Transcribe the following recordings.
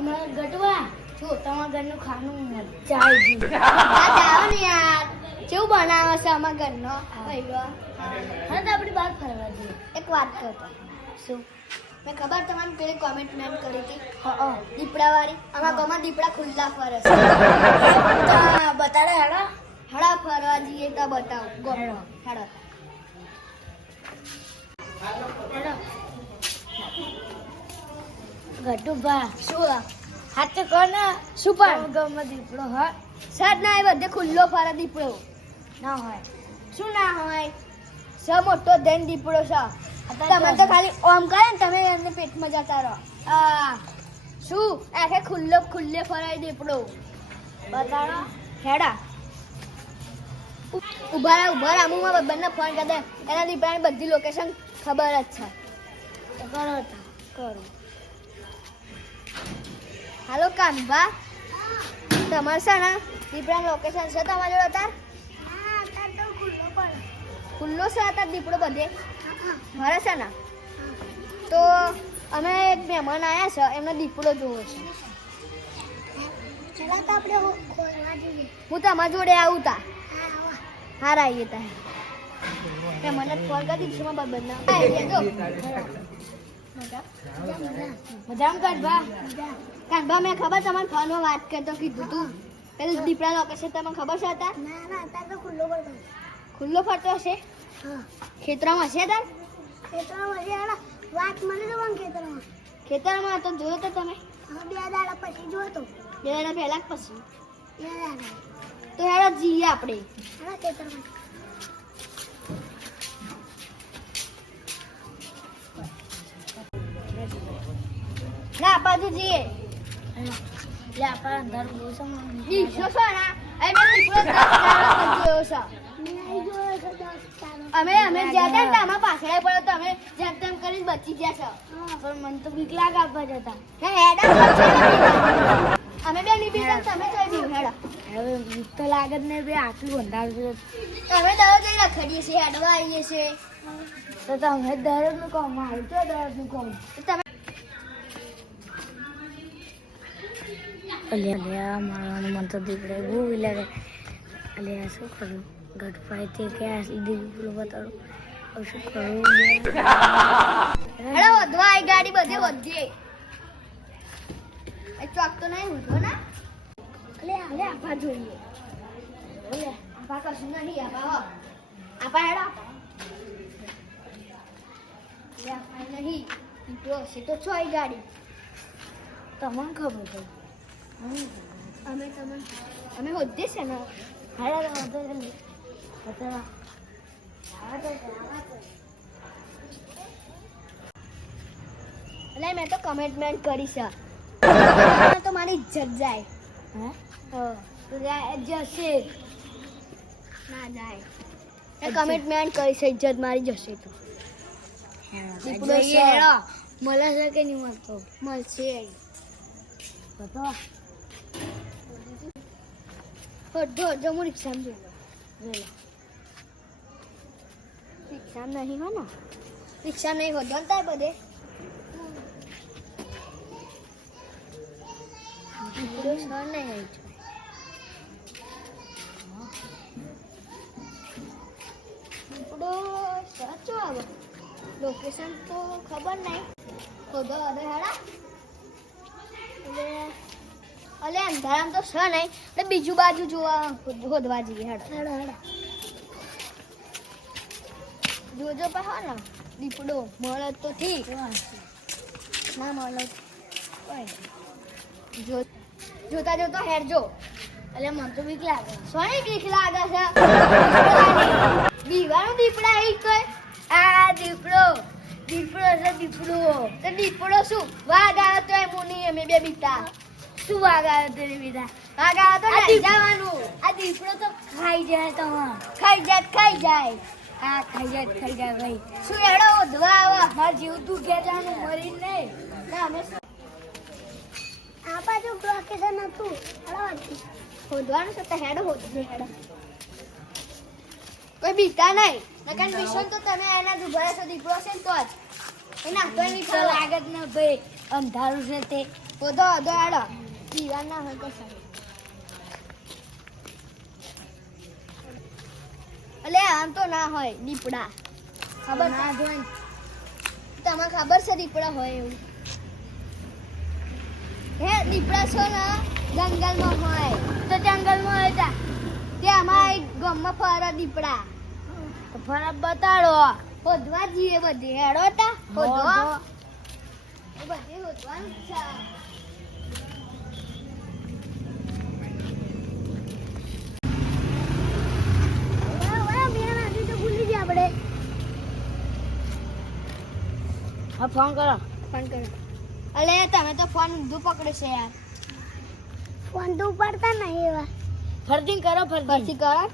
અમારા ગટવા જો તમારા ઘરનું ખાનું મજા આવી ગઈ આ જાઓ ને યાર કેવું બનાવે છે અમારા ઘરનો ભાઈઓ હા તો આપણી બહાર ફરવા જઈએ એક વાત કરતો શું મેં ખબર તમારી પેલી કોમેન્ટમેન્ટ કરી હતી હા દીપડાવાળી અમારા ગામમાં દીપડા ખુલ્લા ફરે છે બતાડે હેડો હડા ફરવા જઈએ તો બતાવો ગોળો હેડો હેડો ગટુભા શું હાથે કોણ શું પણ ગામમાં દીપડો હા સાદ ના એ બધે ખુલ્લો ફરે દીપડો ના હોય શું ના હોય સ મોટો ધન દીપડો છે તમે તો ખાલી ઓમ કરે ને તમે એમને પેટમાં જતા રહો શું આખે ખુલ્લે ફરાય દીપડો બતાડો હેડા ઉભા અમુમાં બંને ફોન કરી દે એના દીપડાની બધી લોકેશન ખબર જ છે કરો હાલો કાનભા તમારે છે ને દીપડાની લોકેશન છે તમારી જોડે અત્યારે ખુલ્લો છે અત્યારે દીપડો બધે મારે છે ને તો અમે એક મહેમાન આવ્યા છે એમનો દીપડો જોવો છે હું તમારા જોડે આવું તા હારા આવીએ તા મને ફોન કરી દીધું બંને કાનભા મેં ખબર તમારે ફોનમાં વાત કરતો કીધું તું પેલું દીપડા લોકેશન તમને ખબર છે હતા ખુલ્લો ફરતો હશે ખેતરમાં હશે તાર ખેતરમાં તો જોયો તો તમે 2 દાડા પછી જોયો તો 2 દાડા પહેલા પછી તો હેડો જઈએ આપણે ના બાજુ જઈએ લે આપણા અંદર બોસો દીશો છે ના અમે દીપડો જોયો છે અમે જ્યાં ત્યાં આમાં પાછળ પડ્યો તો અમે જેમ તેમ કરીને બચી ગયા છે પણ મને તો બીક લાગે આપવા જતા અમે બે ની બીક તમે કઈ બીક હેડા હવે બીક તો લાગે જ નહીં બે આટલું બંધાવ છે અમે દરરોજ જઈ રખડીએ છીએ હેડવા આવીએ છીએ તો તમે દરરોજ નું કહો મારું તો દરરોજ નું કહું તમે અલ્યા મારવાનું મન તો દીપડે બહુ લાગે અલ્યા શું કરું ગટભાઈ તે ક્યાં દીપડું બતાડું હવે શું કરું હેડો વધવા એ ગાડી બધે વધીએ એ ચોક તો નહીં ઉઠો ના અલે આપા જોઈએ ઓલે આપા કશું નહીં આપા હેડો લે આપા નહીં દીપડો છે તો છો એ ગાડી તમને ખબર છે અમે હોદ્દે છે ને એટલે મેં તો કમિટમેન્ટ કરી છે તો મારી ઇજ્જત જાય જશે ના જાય એ કમિટમેન્ટ કરી છે ઇજ્જત મારી જશે તો મળે છે કે નહીં મળતો મળશે બતાવો જમું રિક્ષામાં જોઈ રિક્ષા નહીં હોય ને રિક્ષા નહીં હોતો તાર બધે નહીં સાચો આવે લોકેશન તો ખબર નહીં ખોદો અરે હેડા અલે અંધારામ તો છે નહીં એટલે બીજું બાજુ જોવા હોદવા જઈએ હેડો જોજો પણ હા ને દીપડો મળે તો ઠીક ના મળે જોતા જોતા હેરજો એટલે મને તો બીક લાગે સોની બીક લાગે છે બીવાનું દીપડા આવી કઈ આ દીપડો છે દીપડો તો દીપડો શું વાઘ આવે તો એમ નહીં અમે બે બીતા શું વાઘ આવ્યો તેરી બીજા વાઘ આવ્યો તો લઈ જવાનું આ દીપડો તો ખાઈ જાય તમારે ખાઈ જાય હા ખાઈ જાય ભાઈ શું એડો વધવા આવે મારે જીવ તું ઘેર જવાનું મરી નહીં ના અમે આ બાજુ લોકેશન હતું હોદવાનું છે તો હેડો કોઈ બીતા નહીં નકન મિશન તો તમે એના દુભારે તો દીપડો છે ને તો જ એના તો નહીં લાગે જ ન ભાઈ અંધારું છે તે બધો અધો આડો દીવા ના હોય તો સારું. અલે આમ તો ના હોય દીપડા ખબર ના હોય તમને ખબર છે દીપડા હોય એવું હે દીપડા છો ને જંગલમાં હોય તો જંગલમાં હોય ત્યાં અમારા ગામમાં ફરે દીપડા ફરક બતાડો હોદવા જઈએ બધી હેડો તા હોદવા બધી હોદવાનું છે. હા ફોન કરો અલે તમે તો ફોન ઊંધું પકડે છે યાર ફોન તો ઉપાડતા નહીં એવા ફરતી કરો ફરતી કરો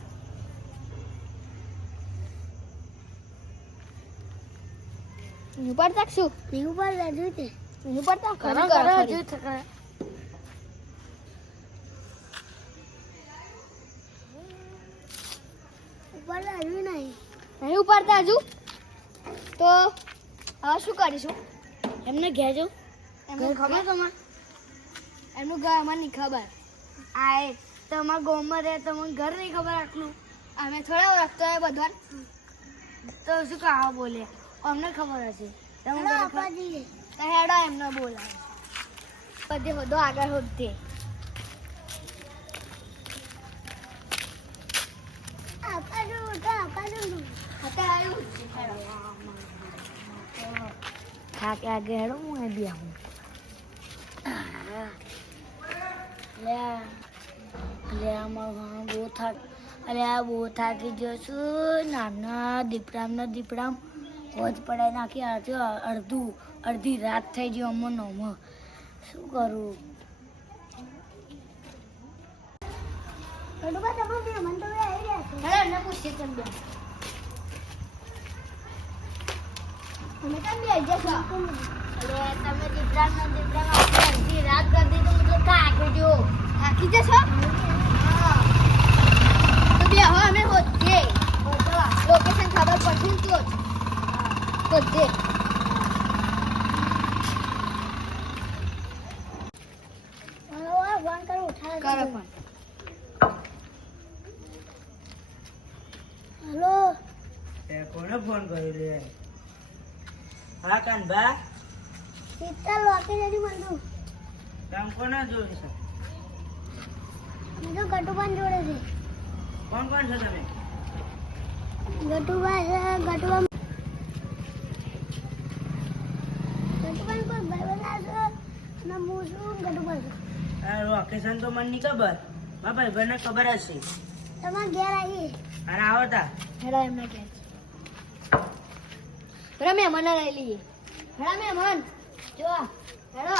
ઉપાડતા શું નહીં ઉપાડતા જોઈતે ઉપાડતા કરો હજુ ઉપાડતા હજુ નહીં ઉપાડતા હજુ તો હવે શું કરીશું એમને કહેજો એમને ખબર તમારે એમનું ઘર અમારે નહીં ખબર આ એ તમારા ગામમાં રહે તમને ઘર નહીં ખબર આટલું અમે થોડા ઓળખતો હોય બધા તો શું કહા બોલે અમને ખબર હશે તમે હેડો એમને બોલાવે બધે બધો આગળ હોતે થાક આગે હેડો હું બી આવું બહુ થાક આ બહુ થાકી જશું નાના દીપડામ હોજ પડાઈ નાખી અડધી રાત થઈ ગઈ અમો શું કરું તમે કેમ બી આવી જશો તમે દીપડામ અડધી રાત કરી દીધું એટલે થાકી જશો તો બે હવે અમે હોતે લોકેશન ખબર પડશે તો હોતે હેલો કોને ફોન કર્યો લે હા કાનબા શીતલ લોકેશન મળ્યું કામ કોને જોડે છે મેં તો ગટુબાન જોડે છે કોણ છો તમે ગટુબા છે ગટુબા કોઈ ભાઈબંધ છે અને હું છું ગટુબા છું આ લોકેશન તો મને નહીં ખબર મારા ભાઈબંધને ખબર હશે તમારે ઘેર આવીએ અરે આવતા હેડા એમને ઘેર બરા મહેમાન લઈ લઈએ હેડા મહેમાન જો હેડો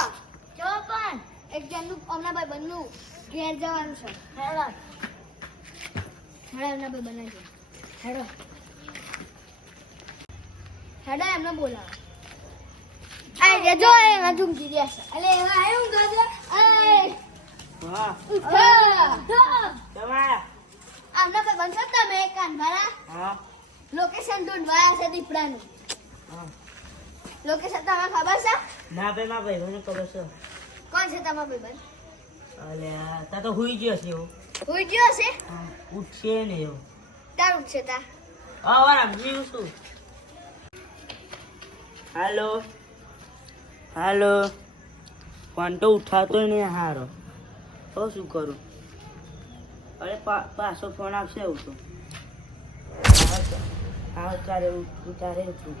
જો પણ એક જણનું હમણાં ભાઈબંધનું ઘેર જવાનું છે હેડા એમના ભાઈબંધના ઘેર હેડો એમને બોલાવો આ જો એના ઝુમકી દેશે અલે એવા આયો હું ગાજો અય હા ઉઠો તમારા આમના ભાઈબંધ છો તમે કાનભારા હા લોકેશન ઢૂંઢવા છે દીપડાનું હા લોકેશન તમને ખબર છે ના ભાઈ મારા ભાઈબંધને ખબર છે કોણ છે તમારો ભાઈબંધ અલે તા તો હુઈ ગયો છે એવું હુઈ ગયો છે ઉઠશે ને એવું તાર ઉઠશે તા વાર સમજી શું હાલો ફોન તો ઉઠાતો નહીં હારો તો શું કરું અરે પાછો ફોન આવશે એવું તો હા ચારે ઉઠું